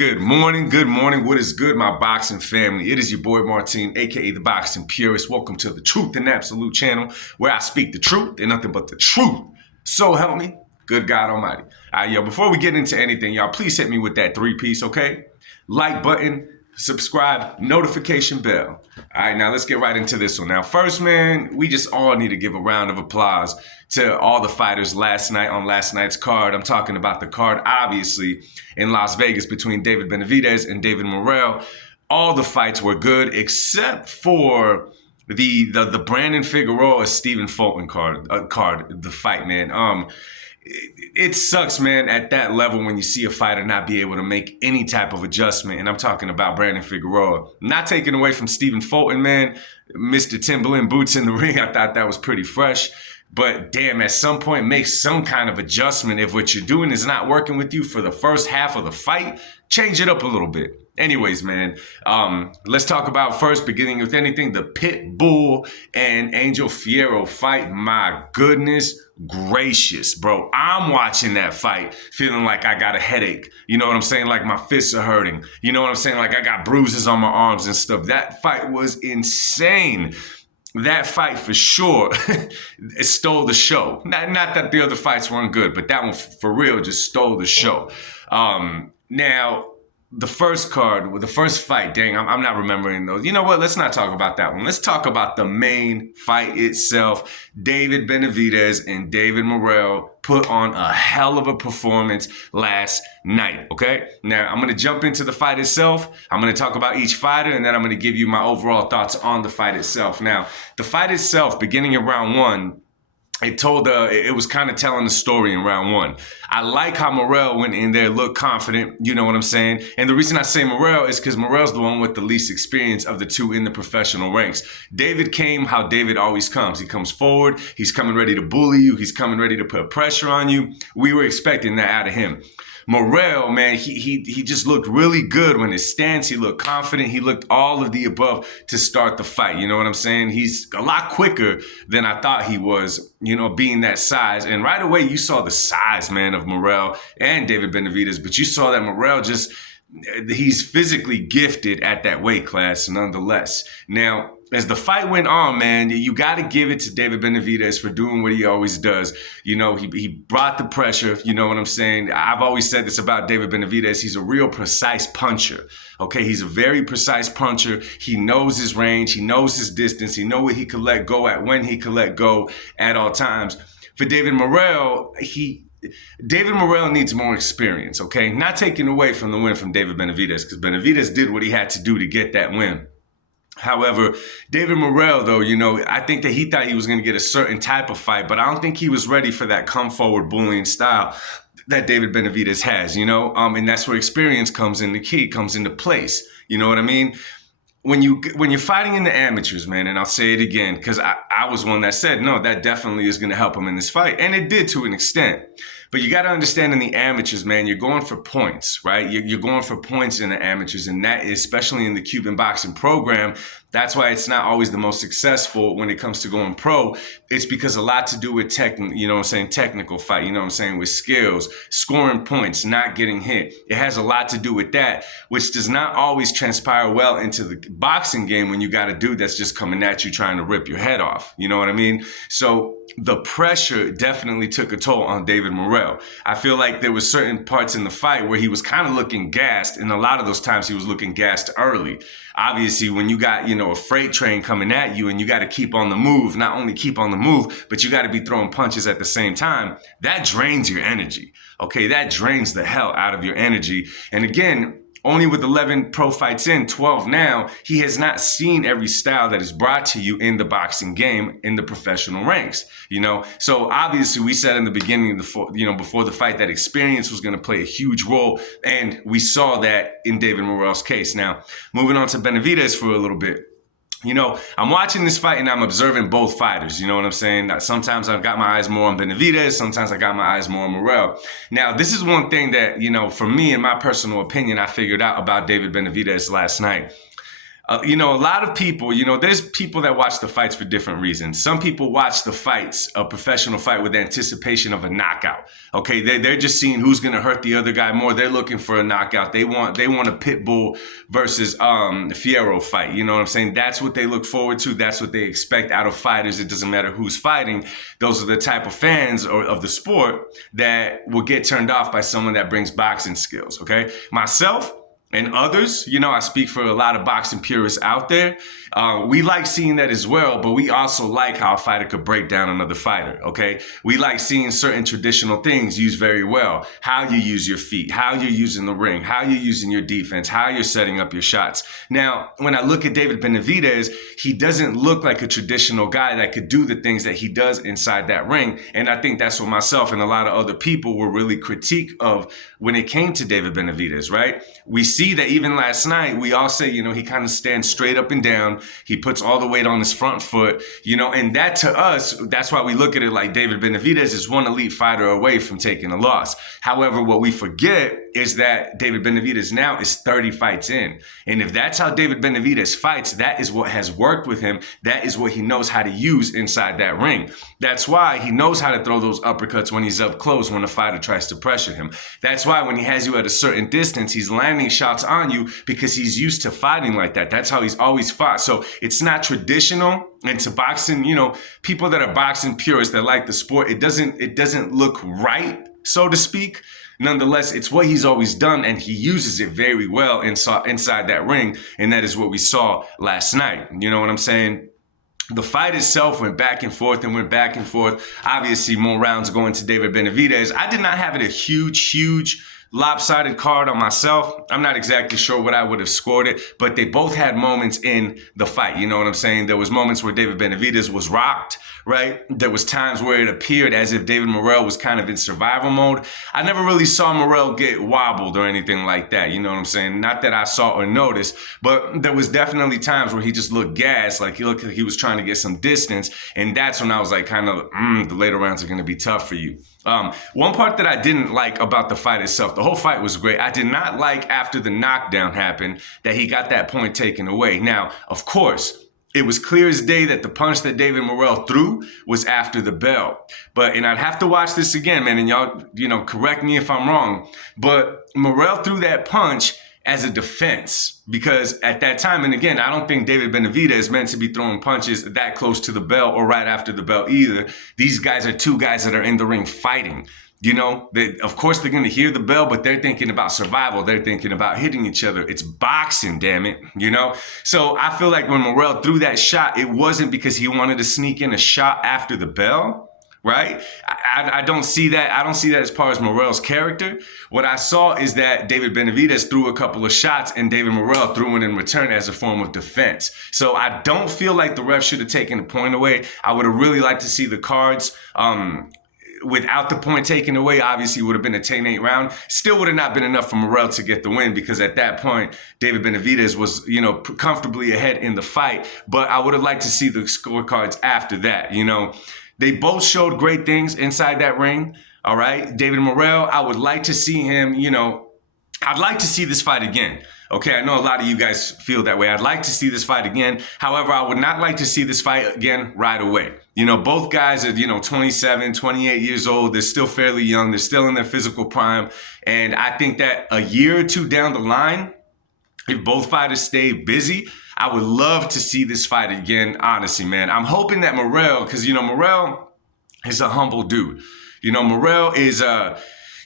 Good morning, good morning. What is good, my boxing family? It is your boy Martin, aka the Boxing Purist. Welcome to the Truth and Absolute channel, where I speak the truth and nothing but the truth. So help me, good God Almighty. All right, yo, before we get into anything, y'all, please hit me with that three-piece, okay? Like button, subscribe, notification bell. All right, now let's get right into this one. Now, first, man, we just all need to give a round of applause to all the fighters last night on last night's card. I'm talking about the card, obviously, in Las Vegas between David Benavidez and David Morrell. All the fights were good except for the Brandon Figueroa Stephen Fulton card, the fight, man. It sucks, man, at that level when you see a fighter not be able to make any type of adjustment. And I'm talking about Brandon Figueroa. Not taking away from Stephen Fulton, man. Mr. Timberland boots in the ring. I thought that was pretty fresh. But damn, at some point, make some kind of adjustment. If what you're doing is not working with you for the first half of the fight, change it up a little bit. Anyways, man, let's talk about first, beginning with anything, the Pitbull and Angel Fiero fight. My goodness gracious, bro. I'm watching that fight feeling like I got a headache. You know what I'm saying? Like my fists are hurting. You know what I'm saying? Like I got bruises on my arms and stuff. That fight was insane. That fight for sure it stole the show. Not that the other fights weren't good, but that one for real just stole the show. Now, the first card, the first fight, dang, I'm not remembering those. You know what? Let's not talk about that one. Let's talk about the main fight itself. David Benavidez and David Morrell put on a hell of a performance last night, okay? Now, I'm going to jump into the fight itself. I'm going to talk about each fighter, and then I'm going to give you my overall thoughts on the fight itself. Now, the fight itself, beginning in round one, it was kind of telling the story in round one. I like how Morel went in there, looked confident, you know what I'm saying? And the reason I say Morel is because Morel's the one with the least experience of the two in the professional ranks. David came how David always comes. He comes forward, he's coming ready to bully you, he's coming ready to put pressure on you. We were expecting that out of him. Morel, man, he just looked really good when his stance, he looked confident, he looked all of the above to start the fight. You know what I'm saying? He's a lot quicker than I thought he was, you know, being that size. And right away, you saw the size, man, of Morel and David Benavidez, but you saw that Morel he's physically gifted at that weight class nonetheless. Now, as the fight went on, man, you got to give it to David Benavidez for doing what he always does. You know, he brought the pressure. You know what I'm saying? I've always said this about David Benavidez. He's a real precise puncher. Okay, he's a very precise puncher. He knows his range. He knows his distance. He knows what he could let go at, when he could let go at all times. For David Morrell, David Morrell needs more experience, okay? Not taking away from the win from David Benavidez, because Benavidez did what he had to do to get that win. However, David Morrell, though, you know, I think that he thought he was going to get a certain type of fight, but I don't think he was ready for that come-forward bullying style that David Benavidez has, you know? And that's where experience comes into place. You know what I mean? When you're fighting in the amateurs, man, and I'll say it again, because I was one that said, no, that definitely is going to help him in this fight. And it did to an extent. But you got to understand in the amateurs, man, you're going for points, right? You're going for points in the amateurs, and that is, especially in the Cuban boxing program, that's why it's not always the most successful when it comes to going pro. It's because a lot to do with technical fight, you know what I'm saying, with skills, scoring points, not getting hit. It has a lot to do with that, which does not always transpire well into the boxing game when you got a dude that's just coming at you trying to rip your head off. You know what I mean? So the pressure definitely took a toll on David Morrell. I feel like there were certain parts in the fight where he was kind of looking gassed, and a lot of those times he was looking gassed early. Obviously, when you got, you know, a freight train coming at you and you got to keep on the move, not only keep on the move, but you got to be throwing punches at the same time, that drains your energy. Okay, that drains the hell out of your energy. And again, only with 11 pro fights in, 12 now, he has not seen every style that is brought to you in the boxing game in the professional ranks, you know? So obviously we said in the beginning, before the fight, that experience was going to play a huge role. And we saw that in David Morrell's case. Now, moving on to Benavidez for a little bit. You know, I'm watching this fight and I'm observing both fighters. You know what I'm saying? Sometimes I've got my eyes more on Benavidez. Sometimes I got my eyes more on Morel. Now, this is one thing that, you know, for me, in my personal opinion, I figured out about David Benavidez last night. a lot of people, there's people that watch the fights for different reasons. Some people watch the fights, a professional fight, with anticipation of a knockout. Okay, they're just seeing who's going to hurt the other guy more. They're looking for a knockout. They want a Pitbull versus Fiero fight. You know what I'm saying? That's what they look forward to. That's what they expect out of fighters. It doesn't matter who's fighting. Those are the type of fans of the sport that will get turned off by someone that brings boxing skills. Okay, myself and others, I speak for a lot of boxing purists out there. We like seeing that as well, but we also like how a fighter could break down another fighter, okay? We like seeing certain traditional things used very well. How you use your feet, how you're using the ring, how you're using your defense, how you're setting up your shots. Now, when I look at David Benavidez, he doesn't look like a traditional guy that could do the things that he does inside that ring. And I think that's what myself and a lot of other people were really critique of when it came to David Benavidez, right? We see that even last night, we all say, he kind of stands straight up and down. He puts all the weight on his front foot, and that to us, that's why we look at it like David Benavidez is one elite fighter away from taking a loss. However, what we forget is that David Benavidez now is 30 fights in. And if that's how David Benavidez fights, that is what has worked with him. That is what he knows how to use inside that ring. That's why he knows how to throw those uppercuts when he's up close, when a fighter tries to pressure him. That's why when he has you at a certain distance, he's landing shots on you because he's used to fighting like that. That's how he's always fought. So it's not traditional. And to boxing, people that are boxing purists that like the sport, it doesn't look right, so to speak. Nonetheless, it's what he's always done, and he uses it very well inside that ring, and that is what we saw last night. You know what I'm saying? The fight itself went back and forth and went back and forth. Obviously, more rounds going to David Benavidez. I did not have it a huge lopsided card on myself. I'm not exactly sure what I would have scored it, but they both had moments in the fight. You know what I'm saying? There was moments where David Benavidez was rocked, right? There was times where it appeared as if David Morrell was kind of in survival mode. I never really saw Morel get wobbled or anything like that. You know what I'm saying? Not that I saw or noticed, but there was definitely times where he just looked gassed, like he looked like he was trying to get some distance. And that's when I was like, the later rounds are going to be tough for you. One part that I didn't like about the fight itself, the whole fight was great. I did not like after the knockdown happened that he got that point taken away. Now, of course, it was clear as day that the punch that David Morrell threw was after the bell. And I'd have to watch this again, man, and y'all, correct me if I'm wrong, but Morrell threw that punch as a defense, because at that time, and again, I don't think David Benavidez is meant to be throwing punches that close to the bell or right after the bell either. These guys are two guys that are in the ring fighting. Of course they're going to hear the bell, but they're thinking about survival. They're thinking about hitting each other. It's boxing, damn it, So I feel like when Morrell threw that shot, it wasn't because he wanted to sneak in a shot after the bell. Right? I don't see that. I don't see that as part of Morrell's character. What I saw is that David Benavidez threw a couple of shots and David Morrell threw it in return as a form of defense. So I don't feel like the ref should have taken the point away. I would have really liked to see the cards without the point taken away. Obviously, it would have been a 10-8 round. Still would have not been enough for Morrell to get the win, because at that point, David Benavidez was, comfortably ahead in the fight. But I would have liked to see the scorecards after that, They both showed great things inside that ring, all right? David Morrell, I would like to see him, I'd like to see this fight again. Okay, I know a lot of you guys feel that way. I'd like to see this fight again. However, I would not like to see this fight again right away. Both guys are, 27, 28 years old. They're still fairly young. They're still in their physical prime. And I think that a year or two down the line, if both fighters stay busy, I would love to see this fight again, honestly, man. I'm hoping that Morel, because, Morel is a humble dude. Morel is,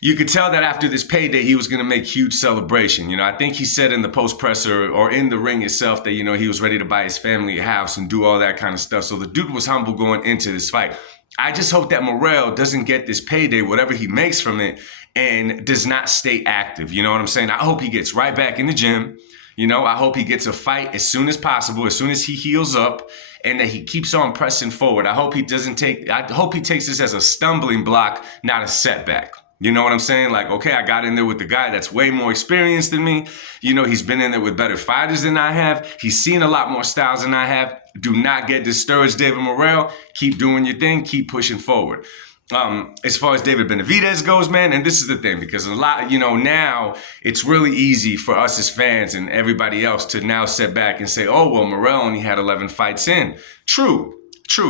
you could tell that after this payday, he was going to make huge celebration. I think he said in the post-presser or in the ring itself that, he was ready to buy his family a house and do all that kind of stuff. So the dude was humble going into this fight. I just hope that Morel doesn't get this payday, whatever he makes from it, and does not stay active. You know what I'm saying? I hope he gets right back in the gym. I hope he gets a fight as soon as possible, as soon as he heals up, and that he keeps on pressing forward. I hope he takes this as a stumbling block, not a setback. You know what I'm saying? Like, okay, I got in there with the guy that's way more experienced than me. He's been in there with better fighters than I have. He's seen a lot more styles than I have. Do not get discouraged, David Morrell. Keep doing your thing. Keep pushing forward. As far as David Benavidez goes, man, and this is the thing, because a lot, now it's really easy for us as fans and everybody else to now sit back and say, oh, well, Morel only had 11 fights in. True.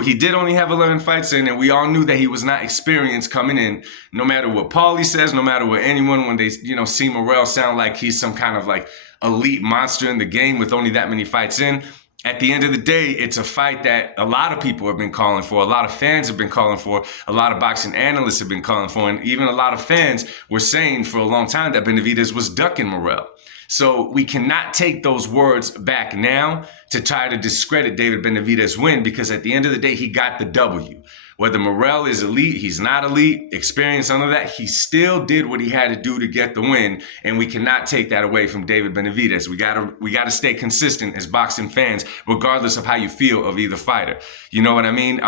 He did only have 11 fights in, and we all knew that he was not experienced coming in. No matter what Paulie says, no matter what anyone, when they, see Morel sound like he's some kind of like elite monster in the game with only that many fights in. At the end of the day, it's a fight that a lot of people have been calling for, a lot of fans have been calling for, a lot of boxing analysts have been calling for, and even a lot of fans were saying for a long time that Benavidez was ducking Morel. So we cannot take those words back now to try to discredit David Benavidez's win, because at the end of the day, he got the W. Whether Morel is elite, he's not elite, experience, none of that, he still did what he had to do to get the win, and we cannot take that away from David Benavidez. We gotta stay consistent as boxing fans, regardless of how you feel of either fighter. You know what I mean?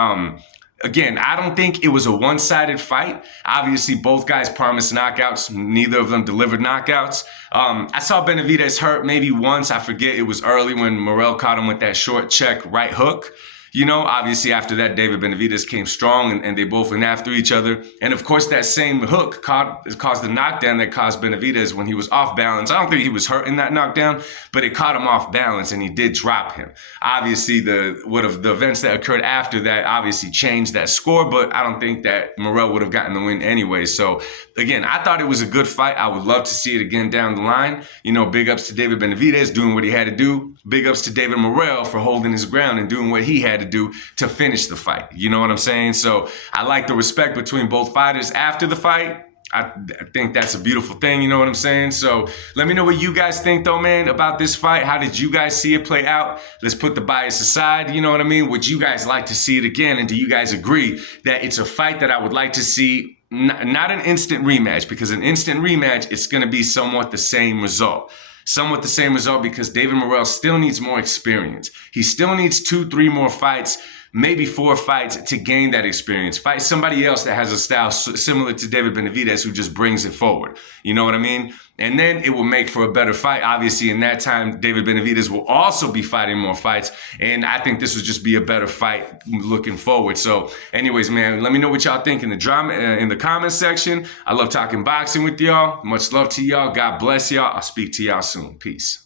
Again, I don't think it was a one-sided fight. Obviously, both guys promised knockouts. Neither of them delivered knockouts. I saw Benavidez hurt maybe once. I forget, it was early when Morel caught him with that short check right hook. Obviously after that, David Benavidez came strong and they both went after each other. And of course, that same hook caused the knockdown that caused Benavidez when he was off balance. I don't think he was hurt in that knockdown, but it caught him off balance and he did drop him. Obviously, the events that occurred after that obviously changed that score, but I don't think that Morel would have gotten the win anyway. So again, I thought it was a good fight. I would love to see it again down the line. Big ups to David Benavidez doing what he had to do. Big ups to David Morrell for holding his ground and doing what he had to do to finish the fight. You know what I'm saying? So I like the respect between both fighters after the fight. I think that's a beautiful thing, you know what I'm saying? So let me know what you guys think though, man, about this fight. How did you guys see it play out? Let's put the bias aside, you know what I mean? Would you guys like to see it again? And do you guys agree that it's a fight that I would like to see, not an instant rematch? Because an instant rematch, it's going to be somewhat the same result. Somewhat the same result, because David Morrell still needs more experience. He still needs 2-3 more fights, maybe 4 fights to gain that experience. Fight somebody else that has a style similar to David Benavidez who just brings it forward. You know what I mean? And then it will make for a better fight. Obviously, in that time, David Benavidez will also be fighting more fights. And I think this will just be a better fight looking forward. So anyways, man, let me know what y'all think in the comments section. I love talking boxing with y'all. Much love to y'all. God bless y'all. I'll speak to y'all soon. Peace.